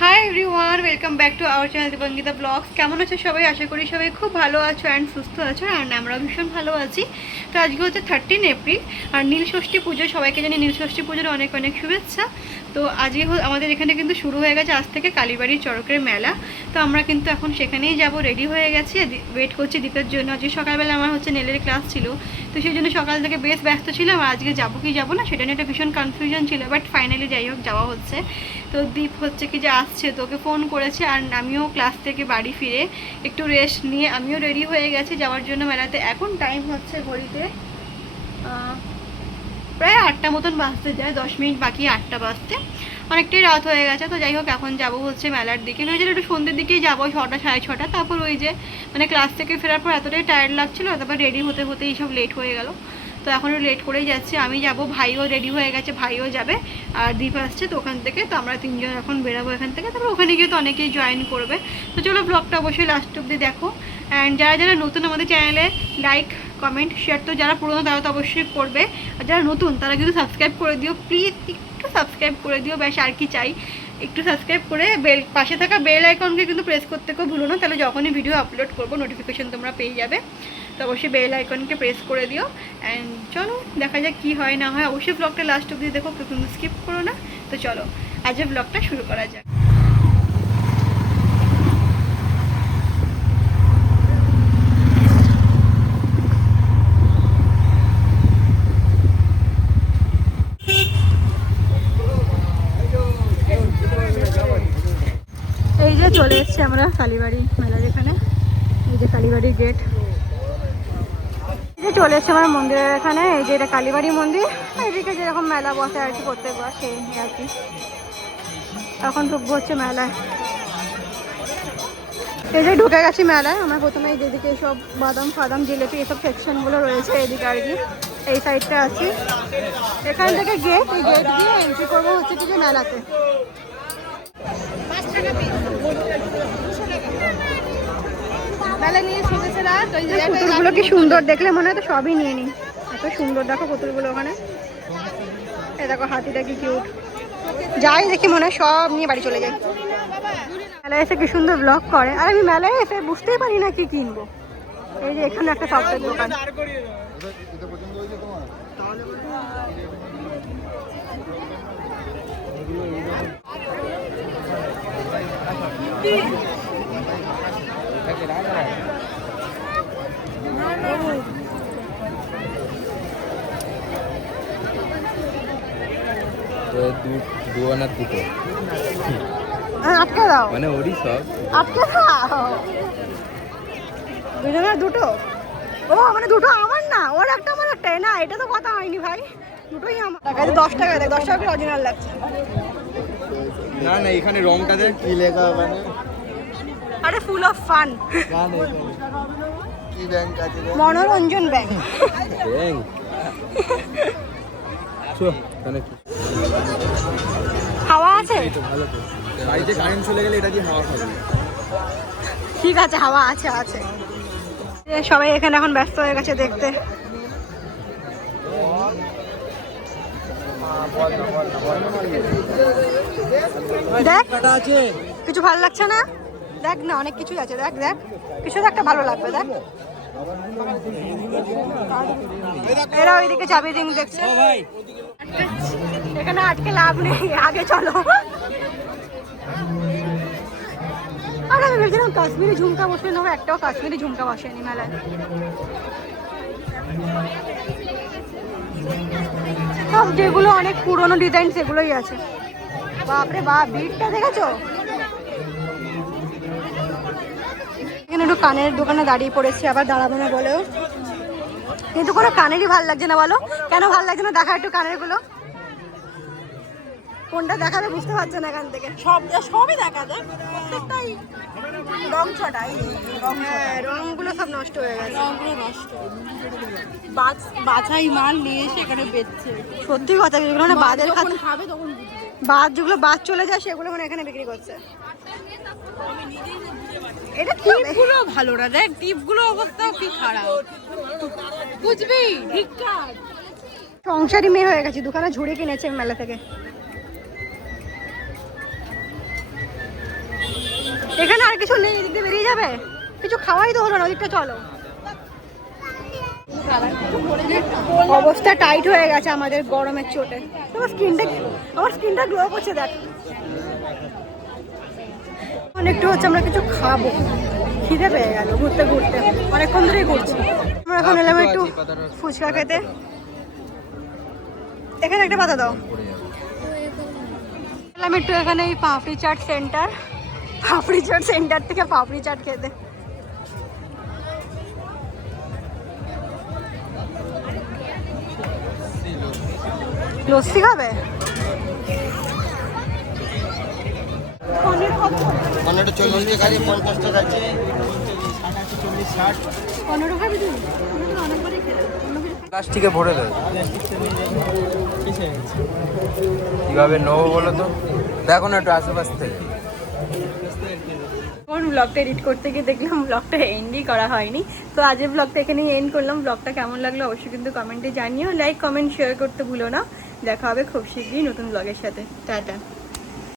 High everyone, welcome back to our channel Dipangita vlogs. কেমন আছো সবাই? আশা করি সবাই খুব ভালো আছো অ্যান্ড সুস্থ আছো, অ্যান্ড আমরাও ভীষণ ভালো আছি। তো আজকে হচ্ছে 13 এপ্রিল আর নীলষষ্ঠী পুজো। সবাইকে জানি নীলষষ্ঠী পুজোর অনেক অনেক শুভেচ্ছা। তো আজকে আমাদের এখানে কিন্তু শুরু হয়ে গেছে আজ থেকে কালীবাড়ির চড়কের মেলা। তো আমরা কিন্তু এখন সেখানেই যাব, রেডি হয়ে গেছি, ওয়েট করছি দীপের জন্য। আজকে সকালবেলা আমার হচ্ছে নেলের ক্লাস ছিল, তো সেই জন্য সকাল থেকে বেশ ব্যস্ত ছিলাম। আর আজকে যাবো কি যাবো না সেটা নিয়ে একটা ভীষণ কনফিউশন ছিল, বাট ফাইনালি যাই হোক যাওয়া হচ্ছে। তো দীপ হচ্ছে কি যে আসছে, তোকে ফোন করেছে, আর আমিও ক্লাস থেকে বাড়ি ফিরে একটু রেস্ট নিয়ে আমিও রেডি হয়ে গেছি যাওয়ার জন্য মেলাতে। এখন টাইম হচ্ছে ঘড়িতে প্রায় 8টা মতন বাজতে যায়, 10 মিনিট বাকি 8টা বাজতে, অনেকটাই রাত হয়ে গেছে। তো যাই হোক এখন যাবো হচ্ছে মেলার দিকে। ভেবেছিলাম একটু সন্ধ্যের দিকেই যাবো, 6টা সাড়ে 6টা। তারপর ওই যে মানে ক্লাস থেকে ফেরার পর এতটাই টায়ার্ড লাগছিলো, তারপর রেডি হতে হতেই সব লেট হয়ে গেল। তো এখনও লেট করেই যাচ্ছে। আমি যাব, ভাইও রেডি হয়ে গেছে, ভাইও যাবে, আর দীপ আসছে। তো ওখান থেকে তো আমরা তিনজন এখন বেরাবো এখান থেকে। তারপর ওখানে গিয়ে তো অনেকেই জয়েন করবে। তো চলো ব্লগটা অবশ্যই লাস্ট অব্দি দেখো। অ্যান্ড যারা যারা নতুন আমাদের চ্যানেলে লাইক কমেন্ট শেয়ার, তো যারা পুরনো তারা তো অবশ্যই করবে, আর যারা নতুন তারা কিন্তু সাবস্ক্রাইব করে দিও প্লিজ, একটু সাবস্ক্রাইব করে দিও, ব্যাস আর কি চাই। একটু সাবস্ক্রাইব করে পাশে থাকা বেল আইকনকে কিন্তু প্রেস করতে কেউ ভুলো না, তাহলে যখনই ভিডিও আপলোড করবো নোটিফিকেশন তোমরা পেয়ে যাবে। তো অবশ্যই বেল আইকনকে প্রেস করে দিও। অ্যান্ড চলো দেখা যাক কী হয় না হয়। অবশ্যই ব্লগটা লাস্ট অবধি দেখো, কেউ কিন্তু স্কিপ করো না। তো চলো আজকে ব্লগটা শুরু করা যাক। এই যে চলে এসছি আমরা কালীবাড়ি মেলার এখানে। এই যে কালীবাড়ির গেট, এই যে চলে এসছি আমরা মন্দিরের এখানে। এই যে এটা কালীবাড়ি মন্দির। এদিকে যেরকম মেলা বসে আর কি প্রত্যেকবার সেই আর কি। এখন ঢুকবো হচ্ছে মেলায়। এই যে ঢুকে গেছি মেলায়। আমরা প্রথমে যেদিকে সব বাদাম ফাদাম জিলেপি এসব সেকশনগুলো রয়েছে এদিকে আর কি, এই সাইডটা আছি। এখান থেকে গেট, এই গেট দিয়ে এন্ট্রি করবো হচ্ছে কি যে মেলাতে। পুতুলগুলো কি সুন্দর, দেখলে মনে হয় তো সবই নিয়ে নিই, এত সুন্দর দেখো পুতুলগুলো ওখানে। এই দেখো হাতিটা কি কিউট। যাই দেখি মনে হয় সব নিয়ে বাড়ি চলে যাই। মেলায় এসে কি সুন্দর ব্লগ করে, আর আমি মেলায় এসে বুঝতেই পারি না কি কিনবো। এই যে এখানে একটা চকলেট দোকান। দুটো আটকে দাও, মানে ওরই সব আটকে দাও। দুজনের দুটো? ও মানে দুটো আমার না, ওর একটা আমার একটা না, এটা তো কথা হয়নি ভাই, দুটোই আমার। 10 টাকা দেখ, 10 টাকা অরিজিনাল লাগছে। না না, এখানে রংটা দেখ কি লেখা, মানে আরে ফুল অফ ফান। কি ব্যাংক আছে, মনোরঞ্জন ব্যাংক। ব্যাংক হাওয়া আছে? ভালো তো, বাড়িতে কারেন্ট চলে গেলে এটা দিয়ে হাওয়া খাবে। ঠিক আছে, হাওয়া আছে আছে। সবাই এখানে এখন ব্যস্ত হয়ে গেছে দেখতে। দেখ কিছু ভালো লাগছে না, দেখ না অনেক কিছুই আছে, দেখ দেখ কিছু তো একটা ভালো লাগবে। দেখ এরা ওইদিকে চাবি রিং দেখছে, এখানে আজকে লাভ নেই, আগে চলো। আর আমি ভেবেছিলাম কাশ্মীরি ঝুমকা বসে নেবো, একটাও কাশ্মীরি ঝুমকা বসেনি মেলায়। সব যেগুলো অনেক পুরনো ডিজাইন সেগুলোই আছে। বাপরে বাপ, ভিড়টা দেখেছো? এখানে একটু কানের দোকানে দাঁড়িয়ে পড়েছি, আবার দাঁড়াবো না বলেও, কিন্তু কোনো কানেরই ভালো লাগছে না। বলো কেন ভালো লাগছে না? দেখা একটু কানের গুলো, কোনটা দেখাবে বুঝতে পারছো না এখান থেকে। সবই দেখা যায়, প্রত্যেকটাই রং ছটাই, রংগুলো সব নষ্ট হয়ে গেছে, রংগুলো নষ্ট। বাছাই মাল নিয়ে এসে এখানে বেচছে। সত্যি কথা, যেগুলো না বাদের খাবে তখন বাদ, যেগুলো বাদ চলে যায় সেগুলো মানে এখানে বিক্রি করছে। এটা টিপগুলো ভালো না, দেখ টিপগুলো অবস্থাও কি খারাপ, বুঝবি? সংসারী মেয়ে হয়ে গেছি, দোকানে ঝুড়ি কিনেছে মেলা থেকে। এখানে আর কিছু নেই, এদিক দিয়ে বেরিয়ে যাবে। কিছু খাওয়াই তো হলো না, ওদিকটা চলো। অবস্থা টাইট হয়ে গেছে আমাদের গরমের চোটে। আমার স্কিনটা গ্লো করছে দেখ। অনেকটু হচ্ছে আমরা কিছু খাবো, খিদে পেয়ে গেল ঘুরতে ঘুরতে, অনেকক্ষণ ধরেই ঘুরছি। আমরা এখন এলাম একটু ফুচকা খেতে। এখানে একটা পাতা দাও। এলাম একটু এখানে এই পাপড়ি চাট সেন্টার থেকে পাপড়ি চাট খেতে। লস্যি খাবে? পনেরোটা 40 টাকা, 50 টাকা আছে। 15 খাবি তুই? অনেকবারই খেলাম। প্লাস্টিকে ভরে দেবে। কিভাবে নেবো বলো তো? দেখো না একটু আশেপাশ থেকে। কোন ব্লগটা এডিট করতে গিয়ে দেখলাম ব্লগটা এন্ডই করা হয়নি। তো আজের ব্লগটা এখানেই এন্ড করলাম। ব্লগটা কেমন লাগলো অবশ্যই কিন্তু কমেন্টে জানিও। লাইক কমেন্ট শেয়ার করতে ভুলো না। দেখা হবে খুব শীঘ্রই নতুন ব্লগের সাথে। টাটা।